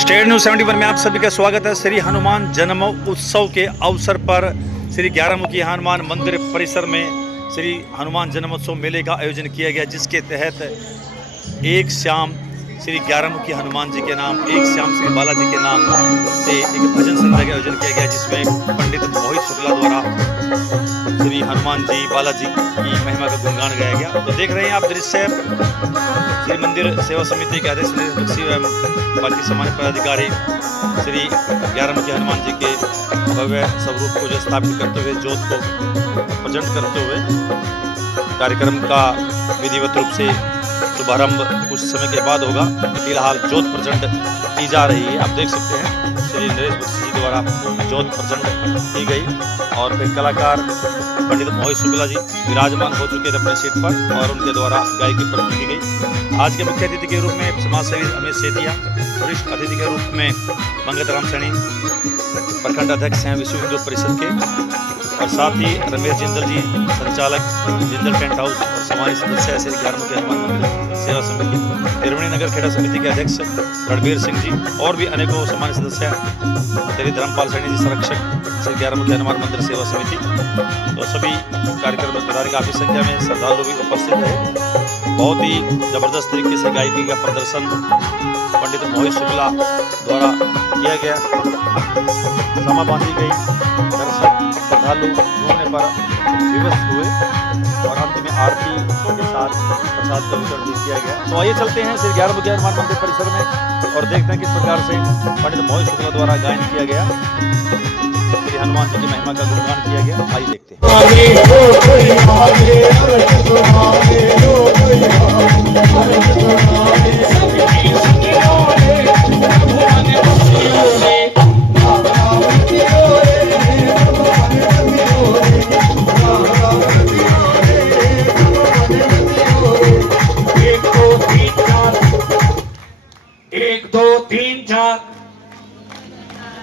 State news 71 में आप सभी का स्वागत है। श्री हनुमान जन्म उत्सव के अवसर पर श्री 11मुखी हनुमान मंदिर परिसर में श्री हनुमान जन्मोत्सव मेले का आयोजन किया गया, जिसके तहत एक शाम श्री 11मुखी हनुमान जी के नाम, एक शाम श्री बालाजी के नाम से एक भजन संध्या का आयोजन किया गया, जिसमें पंडित मोहित शुक्ला द्वारा श्री हनुमान जी बालाजी की महिमा का गुणगान गाया गया। तो देख रहे हैं आप दृश्य श्री मंदिर सेवा समिति के अध्यक्ष बख्शी एवं बाकी सामान्य पदाधिकारी श्री 11मुखी हनुमान जी के भव्य स्वरूप को जो स्थापित करते हुए, जोत को प्रेजेंट करते हुए कार्यक्रम का विधिवत रूप से शुभारंभ कुछ समय के बाद होगा। फिलहाल जोत प्रचंड की जा रही है। आप देख सकते हैं श्री नरेश बख्शी जी द्वारा जोत प्रचंड की गई और फिर कलाकार पंडित मोहित शुक्ला जी विराजमान हो चुके थे अपने सीट पर और उनके द्वारा गायकी प्रस्तुत की गई। आज के मुख्य अतिथि के रूप में समाजसेवी अमित सेतिया, वरिष्ठ अतिथि के रूप में मंगत राम सैनी प्रखंड अध्यक्ष हैं विश्व हिंदू परिषद के, और साथ ही रमेश जिंदल जी संचालक जिंदल टेंट हाउस और समाज सदस्य श्री 11मुखी हनुमान मंदिर सेवा समिति, त्रिवेणी नगर खेड़ा समिति के अध्यक्ष रणबीर सिंह जी और भी अनेकों समाज सदस्य, श्री धर्मपाल सैनी जी संरक्षक श्री 11मुखी हनुमान मंदिर सेवा समिति। तो सभी कार्यक्रम में काफी संख्या में श्रद्धालु भी उपस्थित रहे। बहुत ही जबरदस्त तरीके से गायकी का प्रदर्शन पंडित मोहित शुक्ला द्वारा किया गया। समा बांधी गई, दर्शक श्रद्धालु झूमने पर विवश हुए और अंत में आरती के साथ प्रसाद का वितरण भी किया गया। तो आइए चलते हैं श्री 11मुखी हनुमान मंदिर परिसर में और देखते हैं किस प्रकार से पंडित मोहित शुक्ला द्वारा गायन किया गया, श्री हनुमान जी की महिमा का गुणगान किया गया। आइए देखते हैं।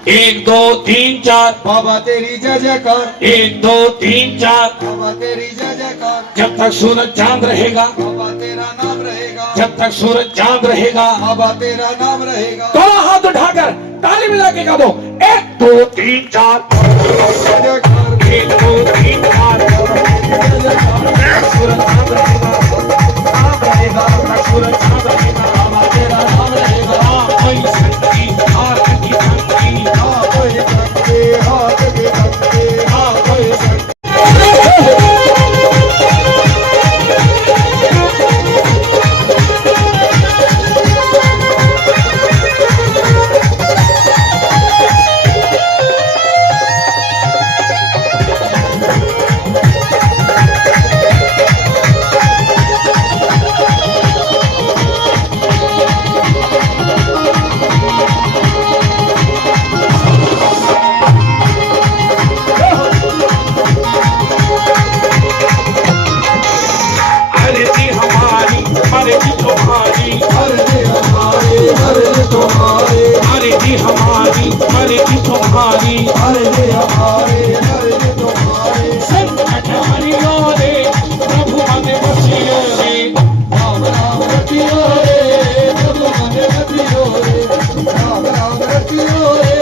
एक दो तीन चार बाबा तेरी जय जयकार, 1 2 3 4 बाबा तेरी जय जयकार, जब तक सूरज चांद रहेगा, बाबा तेरा नाम रहेगा, जब तक सूरज चांद रहेगा, बाबा तेरा नाम रहेगा। दोनों हाथ उठाकर ताली मिला के गा दो। 1 2 3 4 जय जयकार, 1 2 3 4 जय जयकार, सूरज चांद रहेगा, नाम रहेगा, जब तक सूरज चांद रहेगा, बाबा तेरा नाम रहेगा। कोई शक्ति हार की शक्ति, कोई शक्ति हाथ की शक्ति, कोई शक्ति। अर्जी हमारी, अर्जी तुम्हारी, अर्जी हमारी, अर्जी तुम्हारी, संकट हरियो रे प्रभु मन बसियो रे, राम राम रतियो रे प्रभु मन रतियो रे, राम राम रतियो रे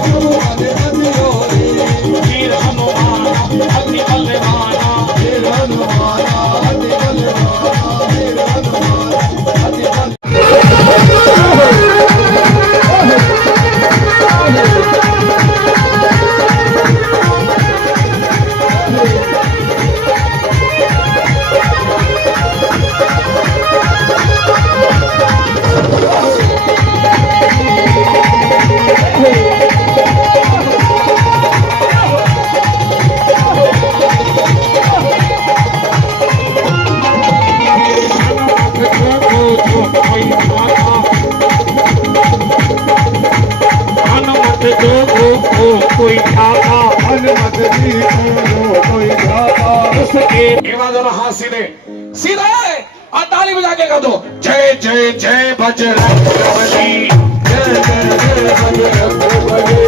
प्रभु मन रतियो रे। वीर हनुमान अति बलवाना, वीर हनुमान अति बलवाना, वीर हनुमान अति बलवाना। कोई ठाका, हनुमत जी को कोई ठाका, उसके दोनों हाथ सीधे सीधे और ताली बजा के गा दो। जय जय जय बजरंग बली, जय जय जय बजरंग बली,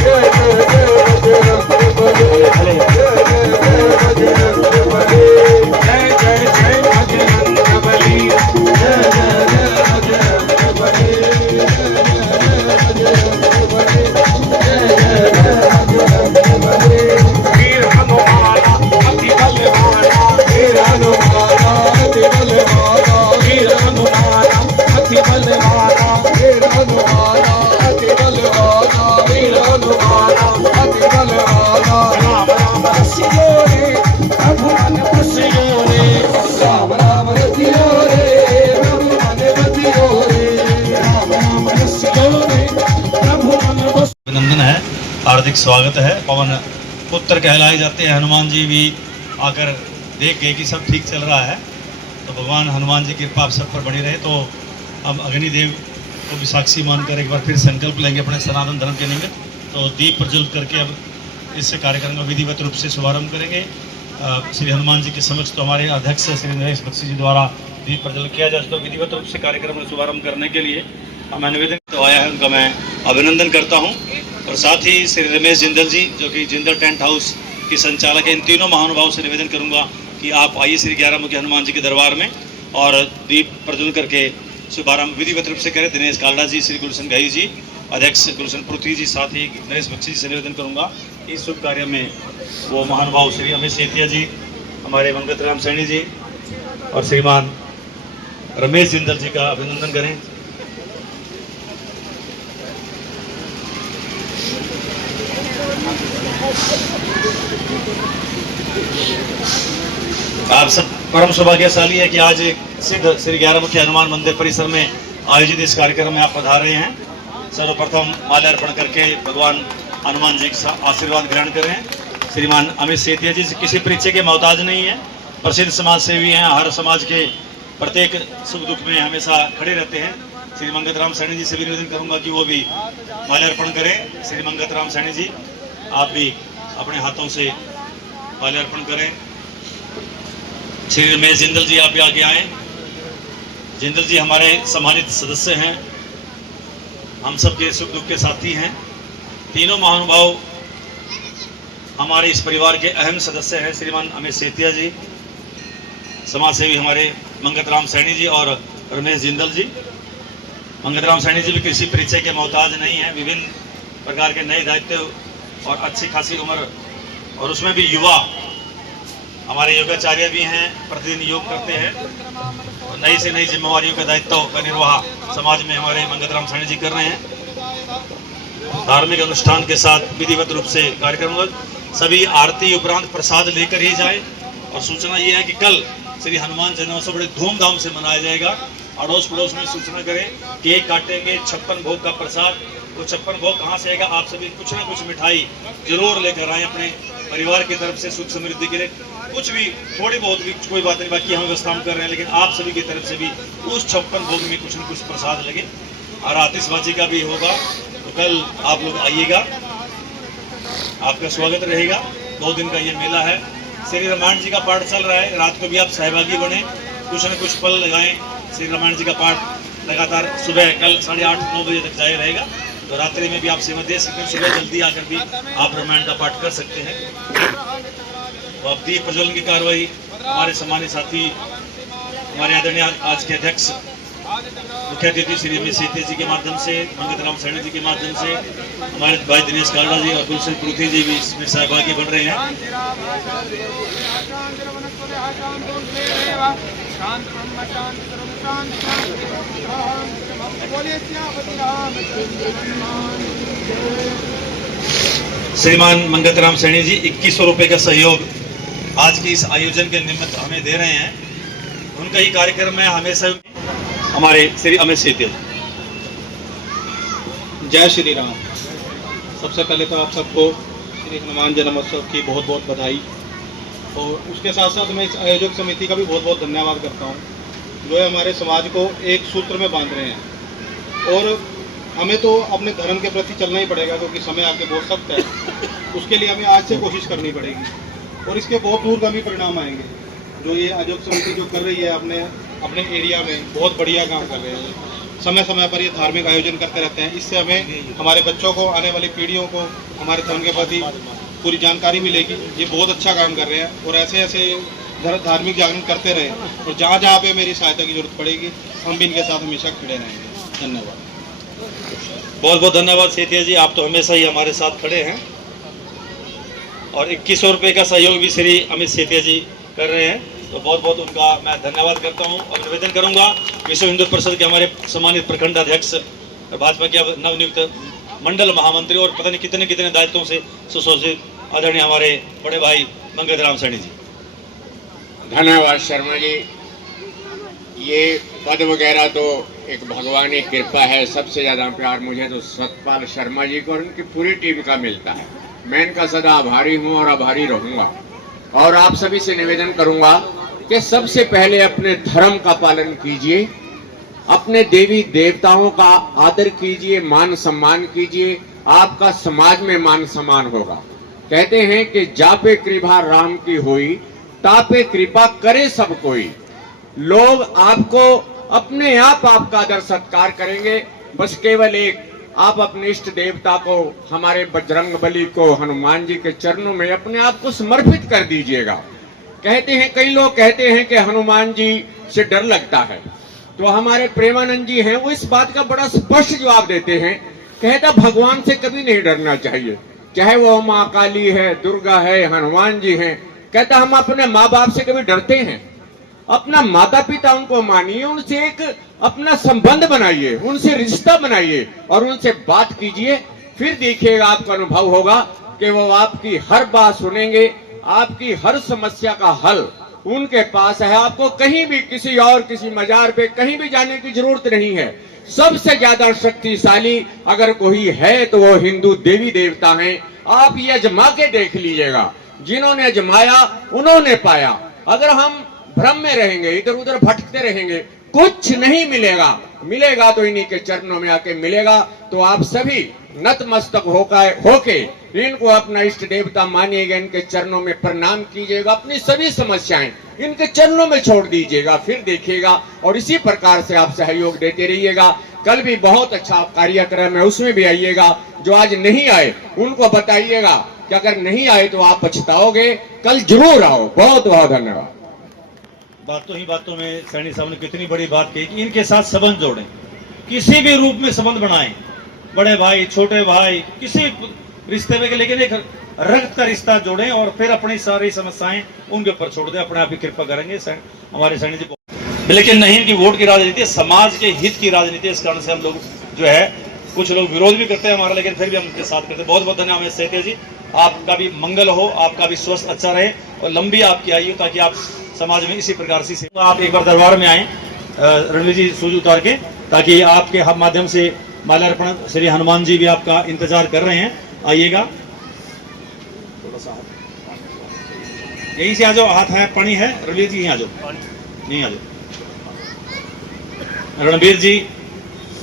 जय जय जय बजरंग बली, जय जय जय बजरंग बली, जय जय जय बजरंग बली, जय जय जय बजरंग बली। हार्दिक स्वागत है। पवन पुत्र कहलाए जाते हैं। हनुमान जी भी आकर देख गए कि सब ठीक चल रहा है, तो भगवान हनुमान जी की कृपा आप सब पर बनी रहे। तो अब अग्निदेव को भी साक्षी मानकर एक बार फिर संकल्प लेंगे अपने सनातन धर्म के निमित्त। तो दीप प्रज्वलित करके अब इस कार्यक्रम का विधिवत रूप से शुभारंभ करेंगे। श्री हनुमान जी के समक्ष तो हमारे अध्यक्ष श्री नरेश बख्शी जी द्वारा दीप प्रज्वलित किया जाए। तो विधिवत रूप से कार्यक्रम का शुभारंभ करने के लिए मैं निवेदन तो आया है, उनका मैं अभिनंदन करता हूं। और साथ ही श्री रमेश जिंदल जी जो कि जिंदल टेंट हाउस के संचालक हैं, इन तीनों महानुभावों से निवेदन करूंगा कि आप आइए श्री 11 मुखी हनुमान जी के दरबार में और दीप प्रज्वलित करके शुभारंभ विधिवत रूप से करें। दिनेश कालड़ा जी, श्री गुलशन घई जी, अध्यक्ष गुलशन पृथ्वी जी, साथ ही नरेश बख्शी जी से निवेदन करूंगा इस शुभ कार्य में वो महानुभाव श्री अमित सेतिया जी, हमारे मंगत राम सैनी जी और श्रीमान रमेश जिंदल जी का अभिनंदन करें। आप सब परम सौभाग्यशाली है कि आज एक सिद्ध श्री 11 मुखी हनुमान मंदिर परिसर में आयोजित इस कार्यक्रम में आप पधारे हैं। सर्वप्रथम माल्यार्पण करके भगवान हनुमान जी का आशीर्वाद ग्रहण करें। श्रीमान अमित सेतिया जी किसी परिचय के मोहताज नहीं है, प्रसिद्ध समाज सेवी हैं, हर समाज के प्रत्येक सुख दुख में हमेशा खड़े रहते हैं। श्री मंगत राम सैनी जी से भी निवेदन करूंगा कि वो भी माल्यार्पण करें। श्री मंगत राम सैनी जी आप भी अपने हाथों से माल्यार्पण करें। श्री रमेश जिंदल जी आप भी आगे आए। जिंदल जी हमारे सम्मानित सदस्य हैं, हम सबके सुख दुख के साथी हैं। तीनों महानुभाव हमारे इस परिवार के अहम सदस्य हैं। श्रीमान अमित सेतिया जी, समाज सेवी हमारे मंगत राम सैनी जी और रमेश जिंदल जी। मंगत राम सैनी जी भी किसी परिचय के मोहताज नहीं है, विभिन्न प्रकार के नए दायित्व और अच्छी खासी उम्र और उसमें भी युवा हमारे योगाचार्य भी हैं, प्रतिदिन योग करते हैं और नई से नई जिम्मेवारियों का दायित्व का निर्वाह समाज में हमारे मंगत राम सैनी जी कर रहे हैं। धार्मिक अनुष्ठान के साथ विधिवत रूप से कार्यक्रम होगा। सभी आरती उपरांत प्रसाद लेकर ही जाए। और सूचना ये है कि कल श्री हनुमान जन्मोत्सव बड़े धूमधाम से मनाया जाएगा। अड़ोस पड़ोस में सूचना करें, केक काटेंगे, 56 भोग का प्रसाद। वो 56 भोग कहाँ से आएगा? आप सभी कुछ ना कुछ मिठाई जरूर लेकर आए अपने परिवार की तरफ से सुख समृद्धि के लिए। कुछ भी थोड़ी बहुत भी कोई बात नहीं, बाकी हम व्यवस्था कर रहे हैं, लेकिन आप सभी की तरफ से भी उस 56 भोग में कुछ न कुछ प्रसाद लगे। और आतिशबाजी का भी होगा, तो कल आप लोग आइएगा, आपका स्वागत रहेगा। 2 दिन का ये मेला है। श्री रामायण जी का पाठ चल रहा है, रात को भी आप सहभागी बने, कुछ न कुछ पल लगाएं। श्री रामायण जी का पाठ लगातार सुबह कल 8:30-9 बजे तक जारी रहेगा। तो रात्रि में भी आप सेवा दे सकते हैं, सुबह जल्दी आकर भी आप रामायण का पाठ कर सकते हैं। तो अब दीप प्रज्वलन की कार्रवाई हमारे सम्मानित साथी, हमारे आदरणीय आज के अध्यक्ष मुख्य अतिथि श्री अमित सेतिया जी के माध्यम से, मंगत राम सैनी जी के माध्यम से, हमारे भाई दिनेश कालड़ा जी और गुलशन पृथ्वी जी भी इसमें सहभागी बन रहे हैं। श्रीमान मंगत राम सैनी जी 2100 रुपए का सहयोग आज के इस आयोजन के निमित्त हमें दे रहे हैं। उनका ही कार्यक्रम में हमेशा हमारे श्री अमित सेतिया। जय श्री राम। सबसे पहले तो आप सबको श्री हनुमान जन्मोत्सव की बहुत बहुत बधाई, और उसके साथ साथ मैं इस आयोजक समिति का भी बहुत बहुत धन्यवाद करता हूँ, जो है हमारे समाज को एक सूत्र में बांध रहे हैं। और हमें तो अपने धर्म के प्रति चलना ही पड़ेगा, क्योंकि समय आगे बहुत सख्त है। उसके लिए हमें आज से कोशिश करनी पड़ेगी और इसके बहुत दूरगामी परिणाम आएंगे। जो ये आयोजक समिति जो कर रही है अपने एरिया में बहुत बढ़िया काम कर रहे हैं। समय समय पर ये धार्मिक आयोजन करते रहते हैं। इससे हमें हमारे बच्चों को, आने वाली पीढ़ियों को हमारे धर्म के प्रति पूरी जानकारी मिलेगी। ये बहुत अच्छा काम कर रहे हैं और ऐसे ऐसे धार्मिक जागरण करते रहे, और जहाँ जहाँ पे मेरी सहायता की जरूरत पड़ेगी हम भी इनके साथ हमेशा खड़े रहेंगे। धन्यवाद। बहुत बहुत धन्यवाद सेतिया जी, आप तो हमेशा ही हमारे साथ खड़े हैं। और 2100 रुपये का सहयोग भी श्री अमित सेतिया जी कर रहे हैं, तो बहुत बहुत उनका मैं धन्यवाद करता हूं। और निवेदन करूंगा विश्व हिंदू परिषद के हमारे सम्मानित प्रखंड अध्यक्ष, भाजपा के नवनियुक्त मंडल महामंत्री और पता नहीं कितने कितने दायित्वों से सुशोभित आदरणीय हमारे बड़े भाई मंगत राम सैनी जी। धन्यवाद शर्मा जी। ये पद वगैरह तो एक भगवानी कृपा है। सबसे ज़्यादा प्यार मुझे तो सतपाल शर्मा जी को और उनकी पूरी टीम का मिलता है। मैं इनका सदा आभारी हूँ और आभारी रहूँगा। और आप सभी से निवेदन करूँगा कि सबसे पहले अपने धर्म का पालन कीजिए, अपने देवी देवताओं का आदर कीजिए, मान सम्मान कीजिए, आपका समाज में मान सम्मान होगा। कहते हैं कि जापे कृपा राम की होई, तापे कृपा करे सब कोई। लोग आपको अपने आप आपका आदर सत्कार करेंगे। बस केवल एक आप अपने इष्ट देवता को, हमारे बजरंग बली को, हनुमान जी के चरणों में अपने आप को समर्पित कर दीजिएगा। कहते हैं, कई लोग कहते हैं कि हनुमान जी से डर लगता है, तो हमारे प्रेमानंद जी हैं, वो इस बात का बड़ा स्पष्ट जवाब देते हैं। कहता भगवान से कभी नहीं डरना चाहिए, चाहे वो माँ काली है, दुर्गा है, हनुमान जी हैं। कहता हम अपने माँ बाप से कभी डरते हैं? अपना माता पिता उनको मानिए, उनसे एक अपना संबंध बनाइए, उनसे रिश्ता बनाइए और उनसे बात कीजिए। फिर देखिएगा, आपका अनुभव होगा कि वो आपकी हर बात सुनेंगे, आपकी हर समस्या का हल उनके पास है। आपको कहीं भी किसी और किसी मजार पे कहीं भी जाने की जरूरत नहीं है। सबसे ज्यादा शक्तिशाली अगर कोई है तो वो हिंदू देवी देवता हैं। आप ये अजमा के देख लीजिएगा, जिन्होंने अजमाया उन्होंने पाया। अगर हम भ्रम में रहेंगे, इधर उधर भटकते रहेंगे, कुछ नहीं मिलेगा। मिलेगा तो इन्हीं के चरणों में आके मिलेगा। तो आप सभी नतमस्तक होके इनको अपना इष्ट देवता मानिएगा, इनके चरणों में प्रणाम कीजिएगा, अपनी सभी समस्याएं इनके चरणों में छोड़ दीजिएगा। फिर देखिएगा और इसी प्रकार से आप सहयोग देते रहिएगा। कल भी बहुत अच्छा कार्यक्रम है, उसमें भी आइएगा। जो आज नहीं आए उनको बताइएगा कि अगर नहीं आए तो आप पछताओगे। कल जरूर आओ। बहुत बहुत धन्यवाद। बातों ही बातों में सैनी साहब ने कितनी बड़ी बात कही कि इनके साथ संबंध जोड़ें, किसी भी रूप में संबंध बनाएं, बड़े भाई, छोटे भाई, किसी रिश्ते में, लेकिन एक रक्त का रिश्ता जोड़ें और फिर अपनी सारी समस्याएं उनके ऊपर छोड़ दें। अपने आप ही कृपा करेंगे हमारे सैनी जी। लेकिन नहीं, इनकी वोट की राजनीति, समाज के हित की राजनीति। इस कारण से हम लोग जो है, कुछ लोग विरोध भी करते हैं हमारा, लेकिन फिर भी हम उनके साथ करते हैं। बहुत बहुत धन्यवाद सहते जी। आपका भी मंगल हो, आपका भी स्वास्थ्य अच्छा रहे और लंबी आपकी आयु, ताकि आप समाज में इसी प्रकार से आप एक बार दरबार में आए, रणवीर जी सूज उतार के, ताकि आपके माध्यम से माल्यार्पण श्री हनुमान जी भी आपका इंतजार कर रहे हैं। आइएगा, थोड़ा सा यहीं से आ जाओ। हाथ है, पानी है, रणवीर जी यहीं आ जाओ, नहीं आ जाओ। रणवीर जी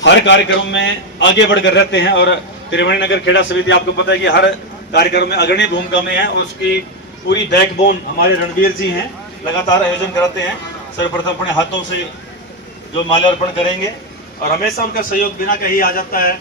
हर कार्यक्रम में आगे बढ़कर रहते हैं और त्रिवेणी नगर खेड़ा समिति, आपको पता है कि हर कार्यक्रम में अग्रणी भूमिका में है और उसकी पूरी बैकबोन हमारे रणवीर जी हैं। लगातार आयोजन कराते हैं। सर्वप्रथम अपने हाथों से जो माल्यार्पण करेंगे और हमेशा उनका सहयोग बिना कहीं आ जाता है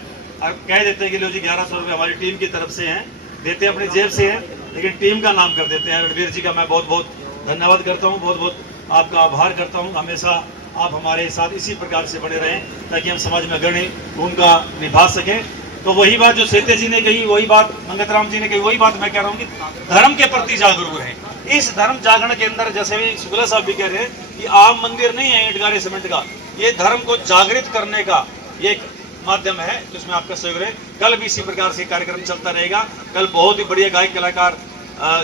और कह देते हैं कि लो जी 1100 रुपये हमारी टीम की तरफ से हैं, देते हैं अपनी जेब से हैं, लेकिन टीम का नाम कर देते हैं। रणवीर जी का मैं बहुत बहुत धन्यवाद करता हूँ, बहुत बहुत आपका आभार करता हूँ। हमेशा आप हमारे साथ इसी प्रकार से बने रहें ताकि हम समाज में अग्रणी भूमिका निभा सकें। तो वही बात जो सेते जी ने कही, वही बात मंगतराम जी ने कही, वही बात मैं कह रहा हूँ कि धर्म के प्रति जागरूक रहें। इस धर्म जागरण के अंदर, जैसे भी शुक्ला साहब भी कह रहे हैं कि आम मंदिर नहीं है ईंट गारे सीमेंट का, ये धर्म को जागृत करने का ये एक माध्यम है, जिसमें आपका सहयोग रहे। कल भी इसी प्रकार से कार्यक्रम चलता रहेगा। कल बहुत ही बढ़िया गायक कलाकार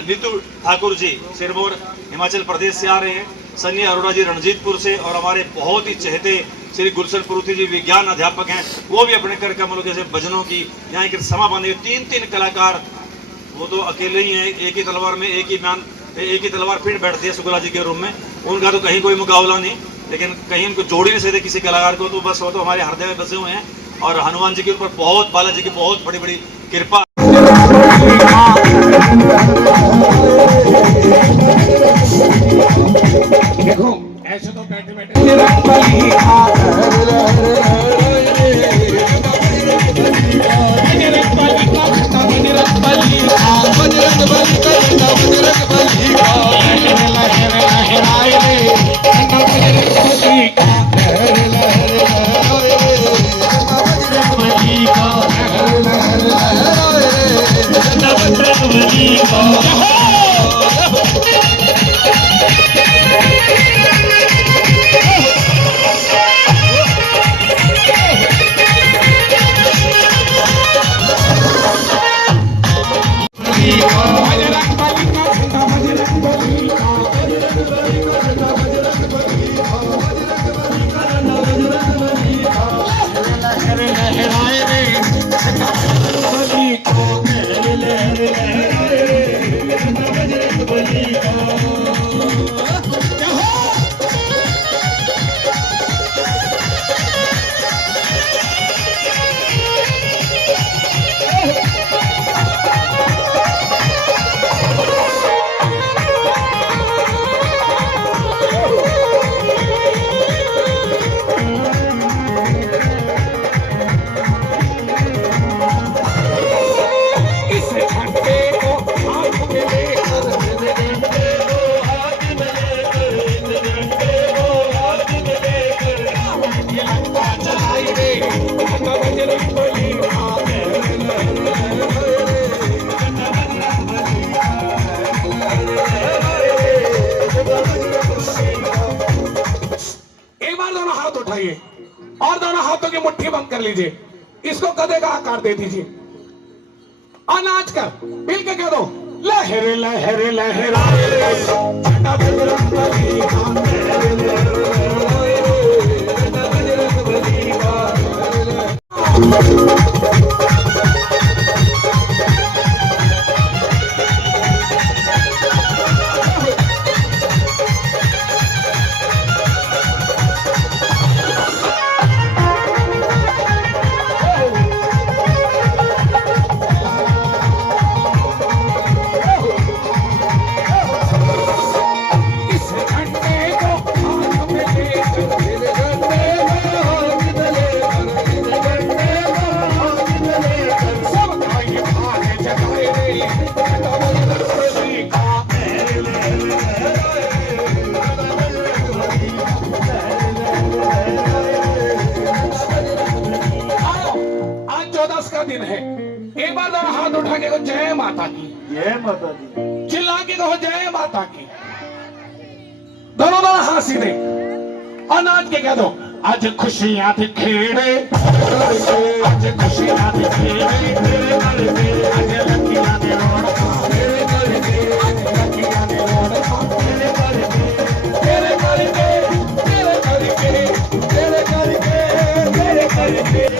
नीतू ठाकुर जी सिरमौर हिमाचल प्रदेश से आ रहे हैं, सन्नी अरोड़ा जी रणजीतपुर से, और हमारे बहुत ही चहेते श्री गुलशन पुरुथी जी विज्ञान अध्यापक हैं, वो भी अपने कर कमलों जैसे भजनों की यहाँ एक समा बांधे। 3-3 कलाकार, वो तो अकेले ही हैं, एक ही तलवार में एक ही तलवार फिर बैठती है शुक्ला जी के रूम में। उनका तो कहीं कोई मुकाबला नहीं, लेकिन कहीं उनको जोड़ ही नहीं सकते किसी कलाकार को। तो बस वो तो हमारे हृदय में बसे हुए हैं और हनुमान जी के ऊपर बहुत, बालाजी की बहुत बड़ी बड़ी कृपा। देखो ऐसे तो बैठे बैठे चलाए रे बजरंगबली को लहर लहर लहराए रे बजरंगबली को। क्या हो? और दोनों हाथों की मुट्ठी बंद कर लीजिए, इसको गधे का आकार दे दीजिए और नाच कर मिल के कह दो लहर लहर लहराए रे झंडा बजरंगबली का लहर लहर लहराए रे झंडा बजरंगबली का। दिन है, एक बार दोनों हाथ उठा के कहो जय माता की, जय माता दी। चिल्ला के कहो जय माता की। दोनों हाथ सीधे और नाच के कह दो आज खुशियां दिखेड़े, आज खुशियां दिखेड़े, आज लकीयां दे रोड मेरे घर के, आज लकीयां दे रोड मेरे घर के, तेरे घर के, तेरे घर के, तेरे घर के, तेरे घर के।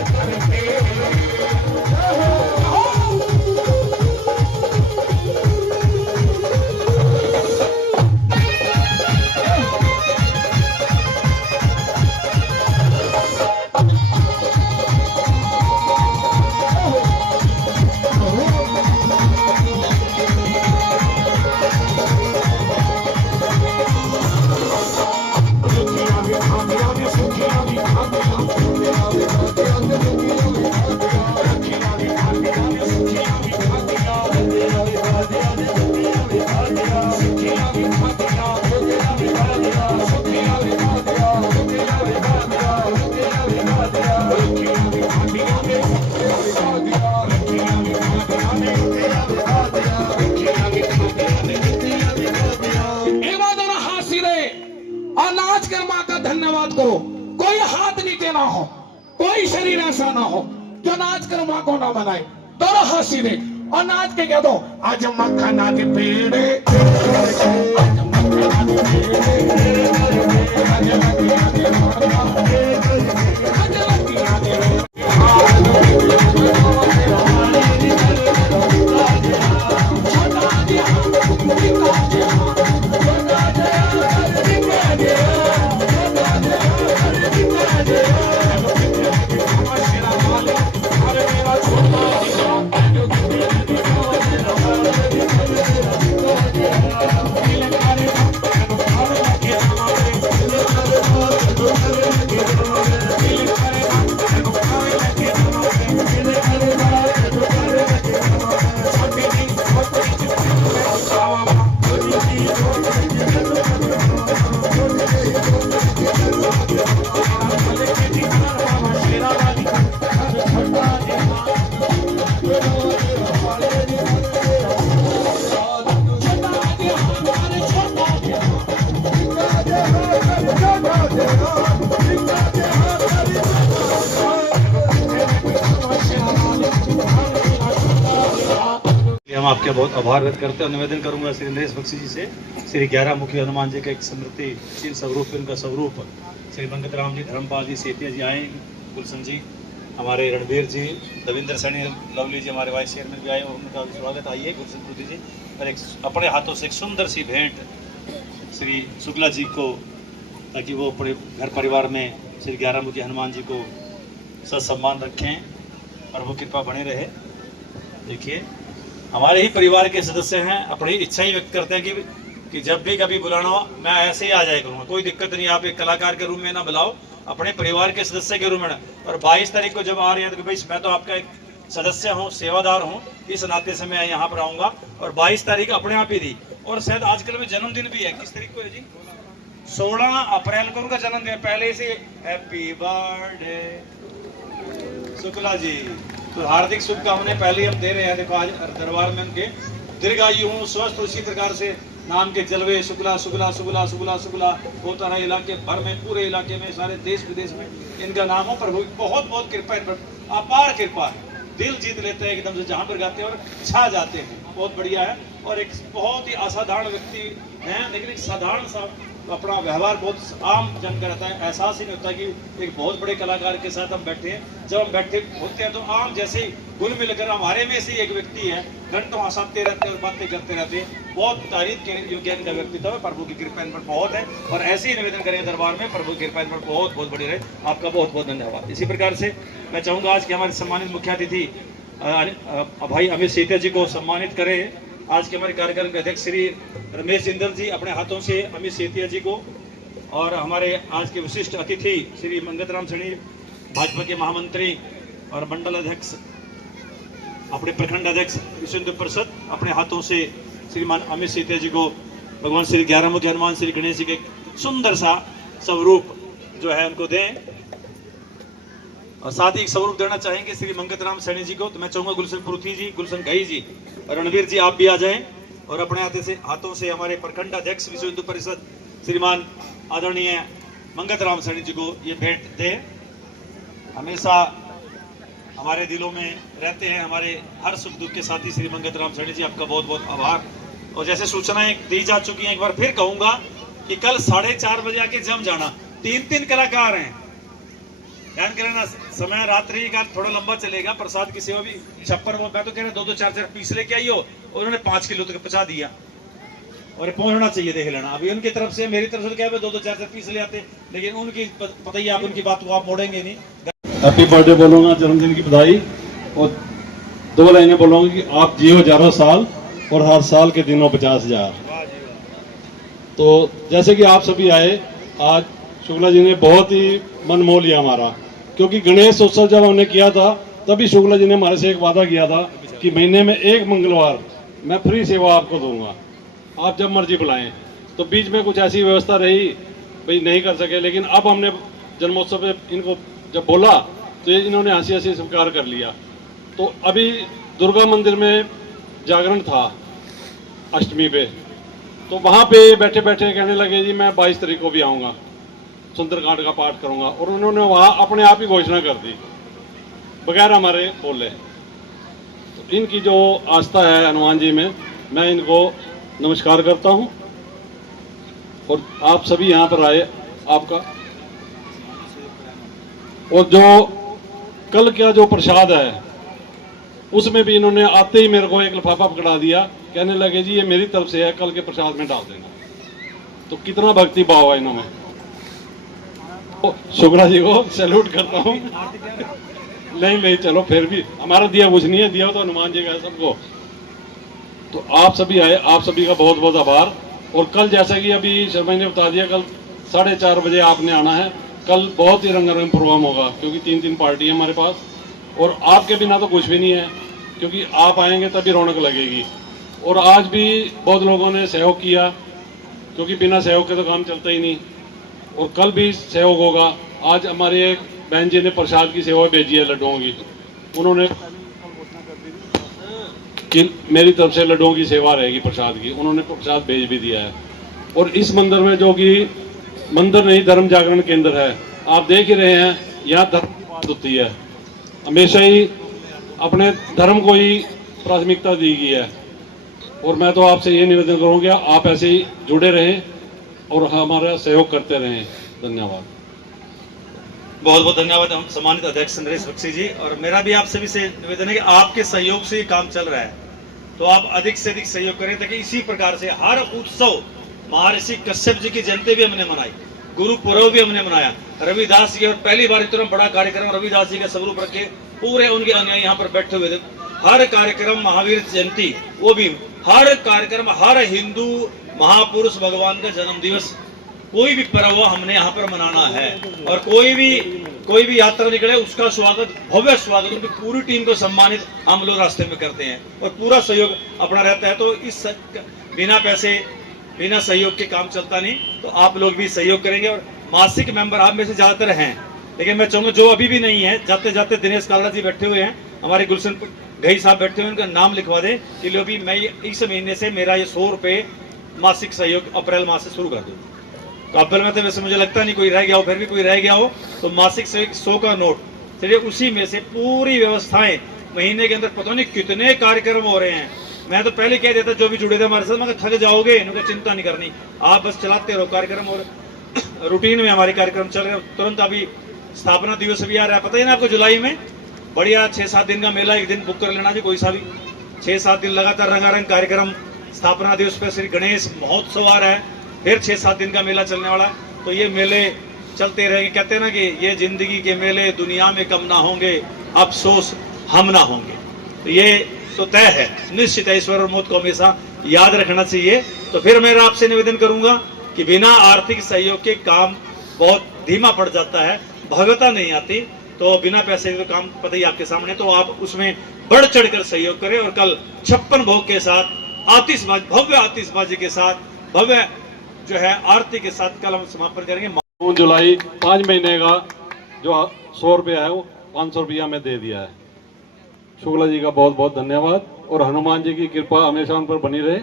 धन्यवाद करो, कोई हाथ नीचे ना हो, कोई शरीर ऐसा ना हो जो नाच कर मां को ना बनाए। दोनों हाथ सीधे और नाच के कह दो आज मक्खना के पेड़े, आज मक्खना के पेड़े, आज लकीयां दे रोड, आज लकीयां दे रोड। हम आपके बहुत आभार व्यक्त करते हैं। निवेदन करूंगा श्री नरेश बख्शी जी से श्री 11 मुखी हनुमान जी का एक स्मृतिशील स्वरूप, उनका स्वरूप श्री मंगत राम जी, धर्मपाल जी, सेतिया जी आए, गुलशन जी हमारे रणबीर जी, दविंदर सैनी, लवली जी हमारे वाइस चेयरमैन भी आए और उनका भी स्वागत। आइए गुलशन प्रूति जी, और एक अपने हाथों से एक सुंदर सी भेंट श्री शुक्ला जी को, ताकि वो अपने घर परिवार में श्री 11 मुखी हनुमान जी को सत्सम्मान रखें और वो कृपा बने रहे। देखिए हमारे ही परिवार के सदस्य हैं, अपनी इच्छा ही व्यक्त करते हैं कि जब भी कभी बुलाना हो मैं ऐसे ही आ जाया करूँगा, कोई दिक्कत नहीं। आप एक कलाकार के रूम में ना बुलाओ, अपने परिवार के सदस्य के रूम में। और 22 तारीख को जब आ रहे हैं तो भाई मैं तो आपका एक सदस्य हूँ, सेवादार हूँ, इस नाते से मैं यहाँ पर आऊँगा। और 22 तारीख अपने आप ही दी, और शायद आजकल में जन्मदिन भी है। किस तारीख को है जी? 16 अप्रैल को उनका जन्मदिन है। पहले से हैप्पी बर्थडे शुक्ला जी, तो हार्दिक शुभकामनाएं पहले हम दे रहे हैं। देखो आज दरबार में उनके दीर्घायु हूँ, स्वस्थ, उसी प्रकार से नाम के जलवे शुक्ला शुक्ला शुक्ला शुक्ला शुक्ला होता रहा इलाके भर में, पूरे इलाके में, सारे देश विदेश में इनका नाम हो। प्रभु बहुत बहुत कृपा, इन पर अपार कृपा है। दिल जीत लेते हैं एकदम से, जहाँ पर गाते हैं और छा जाते हैं। बहुत बढ़िया है। और एक बहुत ही असाधारण व्यक्ति हैं, लेकिन एक साधारण सा अपना व्यवहार बहुत आम जन का रहता है। एहसास ही नहीं होता कि एक बहुत बड़े कलाकार के साथ हम बैठे हैं। जब हम बैठे होते हैं तो आम जैसे ही गुल मिलकर हमारे में से एक व्यक्ति है, घंटों हंसाते रहते हैं और बातें करते रहते हैं। बहुत तारीफ के योग्य इनका व्यक्तित्व है। प्रभु की कृपा इन पर बहुत है, और ऐसे ही निवेदन करेंगे दरबार में, प्रभु की कृपा इन पर बहुत बहुत बड़ी रहे। आपका बहुत बहुत धन्यवाद। इसी प्रकार से मैं चाहूँगा आज के हमारे सम्मानित मुख्य अतिथि भाई अमित सीते जी को सम्मानित करें। आज के हमारे कार्यक्रम के अध्यक्ष श्री रमेश जिंदल जी अपने हाथों से अमित सेतिया जी को, और हमारे आज के विशिष्ट अतिथि श्री मंगतराम सैनी, भाजपा के महामंत्री और मंडल अध्यक्ष, अपने प्रखंड अध्यक्ष विश्व हिंदू परिषद, अपने हाथों से श्रीमान अमित सेतिया जी को भगवान श्री 11 मुखी हनुमान श्री गणेश जी के सुंदर सा स्वरूप जो है उनको दें। और साथ ही एक स्वरूप देना चाहेंगे श्री मंगतराम सैनी जी को। तो मैं चाहूंगा गुलशन प्रूति जी, गुलशन घई जी और रणवीर जी आप भी आ जाएं, और अपने हाथों से हमारे प्रखंड अध्यक्ष विश्व हिंदू परिषद श्रीमान आदरणीय मंगतराम सैनी जी को ये भेंट दें। हमेशा हमारे दिलों में रहते हैं, हमारे हर सुख दुख के साथी श्री मंगतराम सैनी जी, आपका बहुत बहुत आभार। और जैसे सूचनाएं दी जा चुकी हैं, एक बार फिर कहूंगा कि कल 4:30 बजे आके जम जाना। 3 कलाकार हैं, ध्यान करें। समय रात्रि का थोड़ा लंबा चलेगा। प्रसाद की सेवा भी 56 वो, मैं तो कह रहा 2-2 4-4 पीस लेके आई हो, और उन्होंने 5 किलो तक पहुंचा दिया, और पहुंचना चाहिए, देख लेना। अभी उनकी तरफ से, मेरी तरफ से क्या है 2-2 4-4 पीस ले आते, लेकिन उनकी पता ही, आप उनकी बात को आप मोड़ेंगे नहीं। हैप्पी बर्थडे बोलूँगा, जन्मदिन की बधाई, और 2 लाइनें बोलूँगा कि आप जियो 11 साल और हर साल के दिनों 50,000। तो जैसे कि आप सभी आए, आज शुक्ला जी ने बहुत ही मन मोह लिया हमारा, क्योंकि गणेश उत्सव जब हमने किया था तभी शुक्ला जी ने हमारे से एक वादा किया था कि महीने में 1 मंगलवार मैं फ्री सेवा आपको दूंगा, आप जब मर्जी बुलाएं। तो बीच में कुछ ऐसी व्यवस्था रही, भाई नहीं कर सके, लेकिन अब हमने जन्मोत्सव पे इनको जब बोला तो ये इन्होंने हंसी हंसी स्वीकार कर लिया। तो अभी दुर्गा मंदिर में जागरण था अष्टमी पे, तो वहाँ पे बैठे बैठे कहने लगे जी मैं 22 तारीख को भी आऊँगा, सुंदरकांड का पाठ करूंगा, और उन्होंने वहां अपने आप ही घोषणा कर दी बगैर हमारे बोले। तो इनकी जो आस्था है हनुमान जी में, मैं इनको नमस्कार करता हूं। और आप सभी यहां पर आए, आपका, और जो कल का जो प्रसाद है उसमें भी इन्होंने आते ही मेरे को एक लिफाफा पकड़ा दिया, कहने लगे जी ये मेरी तरफ से है, कल के प्रसाद में डाल देना। तो कितना भक्ति भाव है इन्होंने। शुक्ला जी को सैल्यूट करता हूँ। नहीं चलो, फिर भी हमारा दिया कुछ नहीं है, दिया तो हनुमान जी का है सबको। तो आप सभी आए, आप सभी का बहुत बहुत आभार। और कल जैसा कि अभी शर्मा ने बता दिया, कल 4:30 बजे आपने आना है। कल बहुत ही रंगारंग प्रोग्राम होगा, क्योंकि 3 पार्टी है हमारे पास, और आपके बिना तो कुछ भी नहीं है, क्योंकि आप आएंगे तभी रौनक लगेगी। और आज भी बहुत लोगों ने सहयोग किया, क्योंकि बिना सहयोग के तो काम चलता ही नहीं, और कल भी सहयोग होगा। आज हमारे एक बहन जी ने प्रसाद की सेवा भेजी है लड्डुओं की, उन्होंने कि मेरी तरफ से लड्डुओं की सेवा रहेगी प्रसाद की, उन्होंने प्रसाद भेज भी दिया है। और इस मंदिर में, जो कि मंदिर नहीं धर्म जागरण केंद्र है, आप देख ही रहे हैं, यहाँ धर्म की बात होती है, हमेशा ही अपने धर्म को ही प्राथमिकता दी गई है। और मैं तो आपसे ये निवेदन करूँगा, आप ऐसे ही जुड़े रहें और हमारा सहयोग करते रहें। धन्यवाद। बहुत बहुत धन्यवाद हम सम्मानित अध्यक्ष नरेश बख्शी जी। और मेरा भी आप सभी से निवेदन है कि आपके सहयोग से ये काम चल रहा है, तो आप अधिक से अधिक सहयोग करें ताकि इसी प्रकार से हर उत्सव, महर्षि कश्यप जी की जयंती भी हमने मनाई, गुरु पर्व भी हमने मनाया, रविदास जी और पहली बार इतना बड़ा कार्यक्रम रविदास जी का स्वरूप रखे पूरे उनके अनुयायी यहाँ पर बैठे हुए थे। हर कार्यक्रम महावीर जयंती, वो भी हर कार्यक्रम, हर हिंदू महापुरुष भगवान का जन्म दिवस, कोई भी पर्व हमने यहाँ पर मनाना है। और कोई भी यात्रा निकले उसका स्वागत, भव्य स्वागत, उनकी पूरी टीम को सम्मानित हम लोग रास्ते में करते हैं और पूरा सहयोग अपना रहता है। तो इस बिना पैसे, बिना सहयोग के काम चलता नहीं, तो आप लोग भी सहयोग करेंगे। और मासिक मेंबर आप में से ज्यादातर हैं, लेकिन मैं चाहूंगा जो अभी भी नहीं है, जाते जाते दिनेश कालड़ा जी बैठे हुए हैं, हमारे गुलशन घई साहब बैठे हुए, उनका नाम लिखवा दें कि लो भी मैं इस महीने से मेरा ये 100 रुपये मासिक सहयोग अप्रैल माह से शुरू कर दूँ। तो अप्रैल में तो वैसे मुझे लगता नहीं कोई रह गया हो, फिर भी कोई रह गया हो तो मासिक सहयोग 100 का नोट, चलिए उसी में से पूरी व्यवस्थाएं, महीने के अंदर पता नहीं कितने कार्यक्रम हो रहे हैं। मैं तो पहले कह देता जो भी जुड़े थे हमारे साथ, मैं थक जाओगे, इनका चिंता नहीं करनी, आप बस चलाते रहो कार्यक्रम। और रूटीन में हमारे कार्यक्रम चल रहे हैं। तुरंत अभी स्थापना दिवस भी आ रहा है, पता है ना आपको, जुलाई में बढ़िया 6-7 दिन का मेला, एक दिन बुक कर लेना जी कोई सा भी, 6-7 दिन लगातार रंगारंग कार्यक्रम। स्थापना दिवस पर श्री गणेश महोत्सव आ रहा है, फिर 6-7 दिन का मेला चलने वाला है। तो ये मेले चलते रहेंगे। कहते हैं ना कि ये जिंदगी के मेले दुनिया में कम ना होंगे, अफसोस हम ना होंगे। तो ये तो तय है, निश्चित है, ईश्वर और मौत को हमेशा याद रखना चाहिए। तो फिर मैं आपसे निवेदन करूंगा कि बिना आर्थिक सहयोग के काम बहुत धीमा पड़ जाता है, भव्यता नहीं आती। तो बिना पैसे के काम पता ही आपके सामने, तो आप उसमें बढ़ चढ़कर सहयोग करें। और कल 56 भोग के साथ आतिशबाजी, भव्य आतिशबाजी के साथ, भव्य जो है आरती के साथ कल हम समापन करेंगे। जून जुलाई 5 महीने का जो 100 रुपया है वो 500 रुपया में दे दिया है। शुक्ला जी का बहुत बहुत धन्यवाद और हनुमान जी की कृपा हमेशा उन पर बनी रहे।